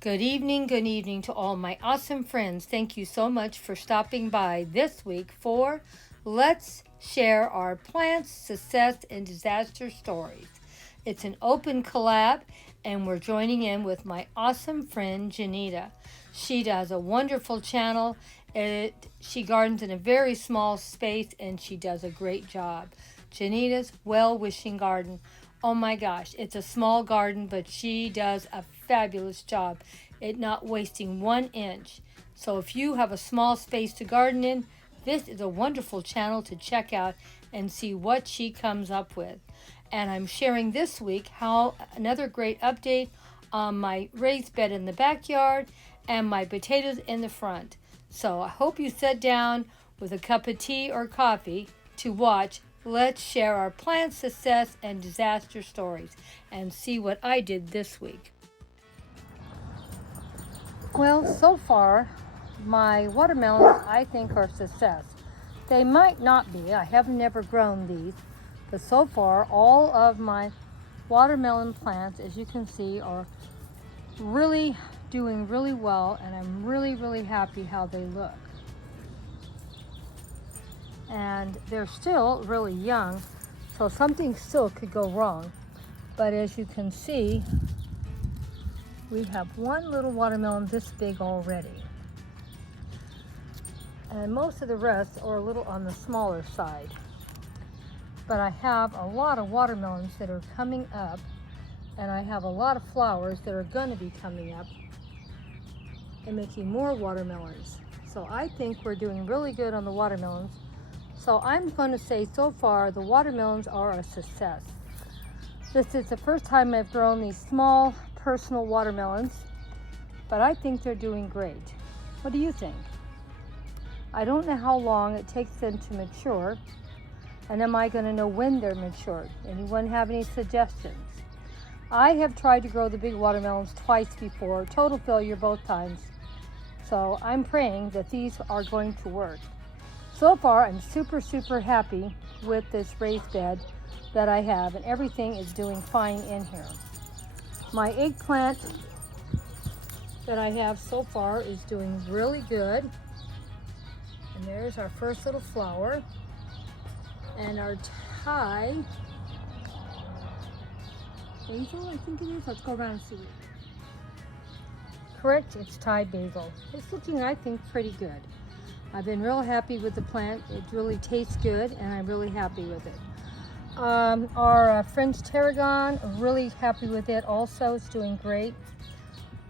Good evening to all my awesome friends. Thank you so much for stopping by this week for Let's Share Our Plants, Success, and Disaster Stories. It's an open collab, and we're joining in with my awesome friend, Janita. She does a wonderful channel. She gardens in a very small space, and she does a great job. Janita's Well-Wishing Garden. Oh my gosh, it's a small garden, but she does a fabulous job at not wasting 1 inch. So if you have a small space to garden in, this is a wonderful channel to check out and see what she comes up with. And I'm sharing this week another great update on my raised bed in the backyard and my potatoes in the front. So I hope you sit down with a cup of tea or coffee to watch Let's Share Our Plant Success and Disaster Stories and see what I did this week. Well, so far, my watermelons I think are success. They might not be. I have never grown these. But so far, all of my watermelon plants, as you can see, are really doing really well, and I'm really happy how they look. And they're still really young, so something still could go wrong. But as you can see, we have one little watermelon this big already. And most of the rest are a little on the smaller side. But I have a lot of watermelons that are coming up, and I have a lot of flowers that are going to be coming up and making more watermelons. So I think we're doing really good on the watermelons. So I'm going to say so far the watermelons are a success. This is the first time I've grown these small personal watermelons, but I think they're doing great. What do you think? I don't know how long it takes them to mature, and am I going to know when they're matured? Anyone have any suggestions? I have tried to grow the big watermelons twice before, total failure both times. So I'm praying that these are going to work. So far, I'm super happy with this raised bed that I have, and everything is doing fine in here. My eggplant that I have so far is doing really good. And there's our first little flower. And our Thai basil, I think it is. Let's go around and see. Correct, it's Thai basil. It's looking, I think, pretty good. I've been real happy with the plant. It really tastes good, and I'm really happy with it. Our French tarragon, really happy with it also. It's doing great.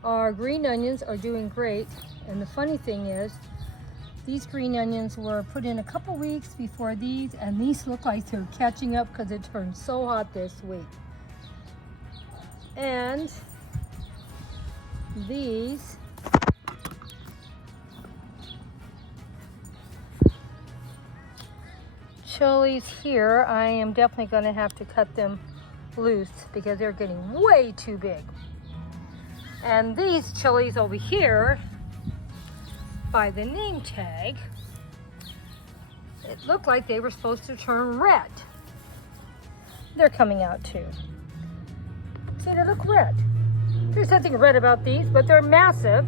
Our green onions are doing great, and the funny thing is, these green onions were put in a couple weeks before these, and these look like they're catching up because it turned so hot this week. And these chilies here, I am definitely going to have to cut them loose because they're getting way too big. And these chilies over here, by the name tag, it looked like they were supposed to turn red. They're coming out too. See, they look red. There's nothing red about these, but they're massive,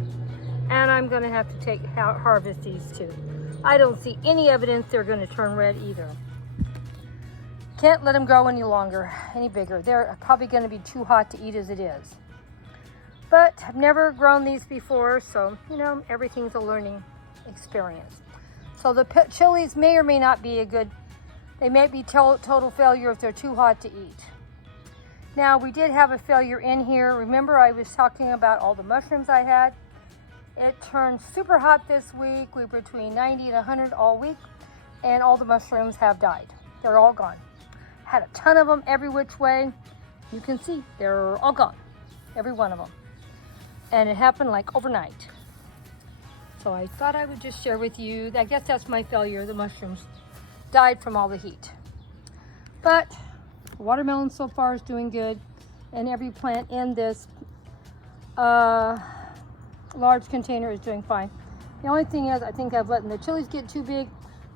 and I'm going to have to harvest these too. I don't see any evidence they're going to turn red either. Can't let them grow any longer, any bigger. They're probably going to be too hot to eat as it is. But I've never grown these before, so, everything's a learning experience. So the chilies may or may not be they may be total failure if they're too hot to eat. Now, we did have a failure in here. Remember I was talking about all the mushrooms I had? It turned super hot this week. We were between 90 and 100 all week, and all the mushrooms have died. They're all gone. Had a ton of them every which way. You can see they're all gone, every one of them. And it happened like overnight. So I thought I would just share with you. I guess that's my failure. The mushrooms died from all the heat. But watermelon so far is doing good, and every plant in this large container is doing fine. The only thing is, I think I've let the chilies get too big,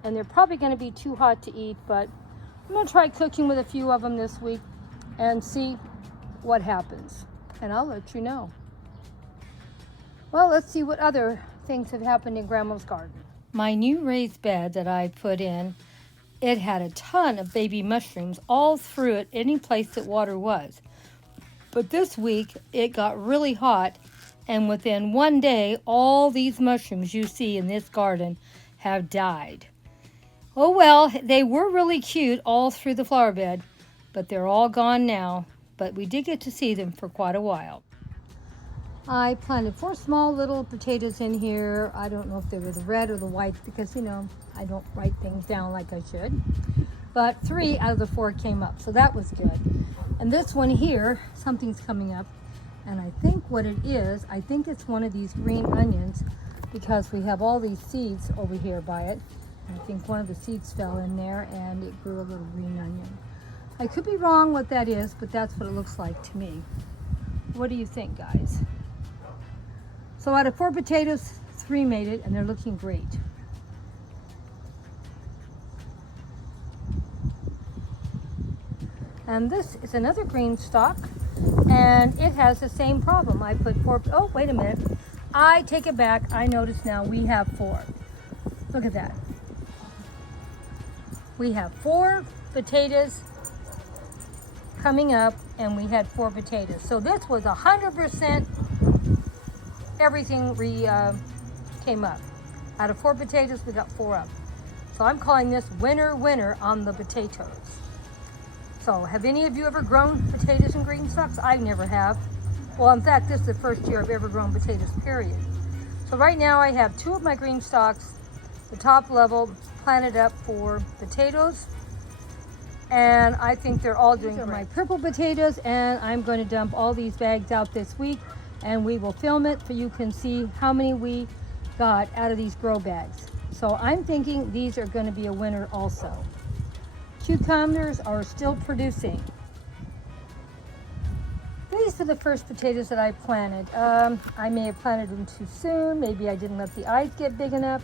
and they're probably going to be too hot to eat, but I'm going to try cooking with a few of them this week and see what happens, and I'll let you know. Well, let's see what other things have happened in Grandma's garden. My new raised bed that I put in, it had a ton of baby mushrooms all through it, any place that water was. But this week, it got really hot, and within one day, all these mushrooms you see in this garden have died. Oh well, they were really cute all through the flower bed, but they're all gone now. But we did get to see them for quite a while. I planted 4 small little potatoes in here. I don't know if they were the red or the white because, you know, I don't write things down like I should. But 3 out of the 4 came up, so that was good. And this one here, something's coming up. And I think what it is, I think it's one of these green onions because we have all these seeds over here by it. And I think one of the seeds fell in there and it grew a little green onion. I could be wrong what that is, but that's what it looks like to me. What do you think, guys? So out of 4 potatoes, 3 made it, and they're looking great. And this is another green stalk, and it has the same problem. I put 4, oh, wait a minute. I take it back. I notice now we have 4. Look at that. We have 4 potatoes coming up, and we had 4 potatoes. So this was 100% everything came up. Out of 4 potatoes, we got 4 up. So I'm calling this winner, winner on the potatoes. So have any of you ever grown potatoes and green stalks? I never have. Well, in fact, this is the first year I've ever grown potatoes, period. So right now I have 2 of my green stalks, the top level, planted up for potatoes. And I think they're all doing great. These are my purple potatoes, and I'm going to dump all these bags out this week, and we will film it so you can see how many we got out of these grow bags. So I'm thinking these are going to be a winner also. Cucumbers are still producing. These are the first potatoes that I planted. I may have planted them too soon. Maybe I didn't let the eyes get big enough.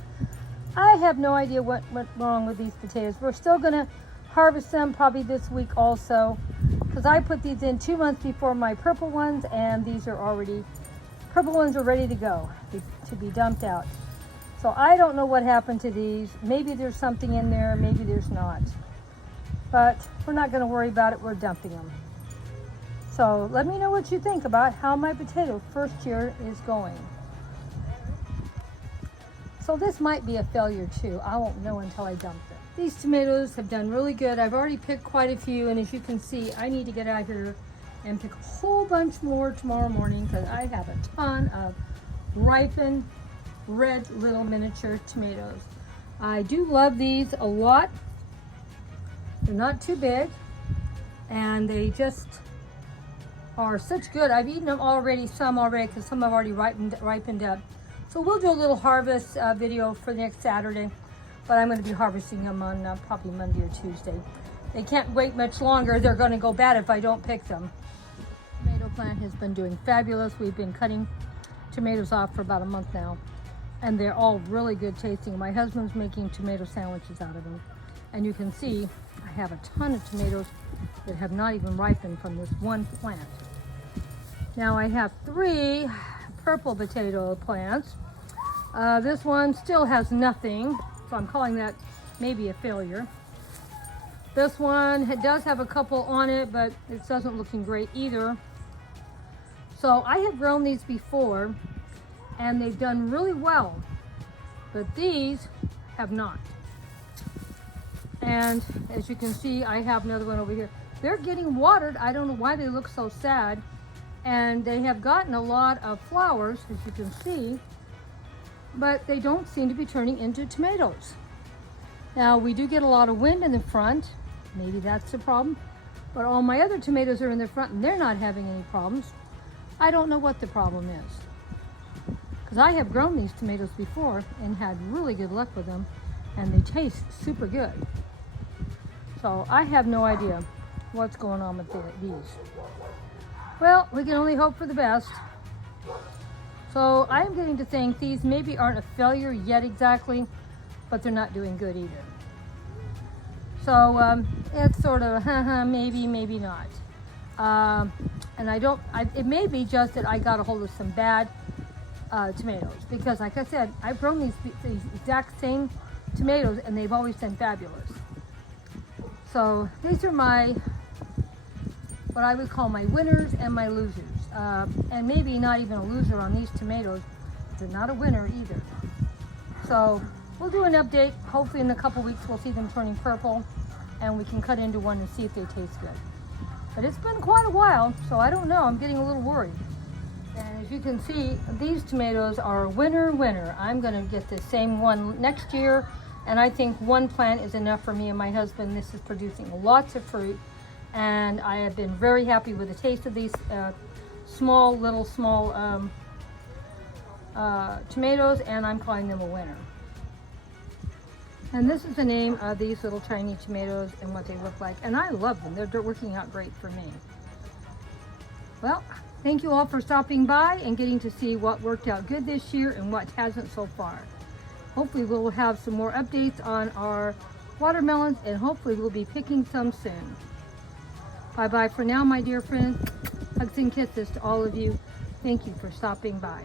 I have no idea what went wrong with these potatoes. We're still going to harvest them probably this week also, because I put these in 2 months before my purple ones, and these are already, purple ones are ready to go, to be dumped out. So I don't know what happened to these. Maybe there's something in there, maybe there's not. But we're not going to worry about it, we're dumping them. So let me know what you think about how my potato first year is going. So this might be a failure too. I won't know until I dump them. These tomatoes have done really good. I've already picked quite a few, and as you can see, I need to get out here and pick a whole bunch more tomorrow morning because I have a ton of ripened red little miniature tomatoes. I do love these a lot. They're not too big, and they just are such good. I've eaten them already, some already, because some have already ripened up. So we'll do a little harvest video for next Saturday, but I'm going to be harvesting them on probably Monday or Tuesday. They can't wait much longer. They're going to go bad if I don't pick them. The tomato plant has been doing fabulous. We've been cutting tomatoes off for about a month now, and they're all really good tasting. My husband's making tomato sandwiches out of them, and you can see I have a ton of tomatoes that have not even ripened from this one plant. Now I have 3 purple potato plants. This one still has nothing, so I'm calling that maybe a failure. This one, it does have a couple on it, but it doesn't looking great either. So I have grown these before, and they've done really well, but these have not. And as you can see, I have another one over here. They're getting watered. I don't know why they look so sad. And they have gotten a lot of flowers, as you can see, but they don't seem to be turning into tomatoes. Now, we do get a lot of wind in the front. Maybe that's the problem. But all my other tomatoes are in the front, and they're not having any problems. I don't know what the problem is. Because I have grown these tomatoes before and had really good luck with them, and they taste super good. So I have no idea what's going on with these. Well, we can only hope for the best. So I'm getting to think these maybe aren't a failure yet exactly, but they're not doing good either. So it's sort of maybe, maybe not. And it may be just that I got a hold of some bad tomatoes, because like I said, I've grown these exact same tomatoes and they've always been fabulous. So these are my, what I would call my winners and my losers. And maybe not even a loser on these tomatoes. They're not a winner either. So we'll do an update. Hopefully in a couple weeks we'll see them turning purple and we can cut into one and see if they taste good. But it's been quite a while, so I don't know. I'm getting a little worried. And as you can see, these tomatoes are a winner. I'm going to get the same one next year. And I think one plant is enough for me and my husband. This is producing lots of fruit. And I have been very happy with the taste of these small tomatoes, and I'm calling them a winner. And this is the name of these little tiny tomatoes and what they look like. And I love them. They're working out great for me. Well, thank you all for stopping by and getting to see what worked out good this year and what hasn't so far. Hopefully we'll have some more updates on our watermelons, and hopefully we'll be picking some soon. Bye-bye for now, my dear friends. Hugs and kisses to all of you. Thank you for stopping by.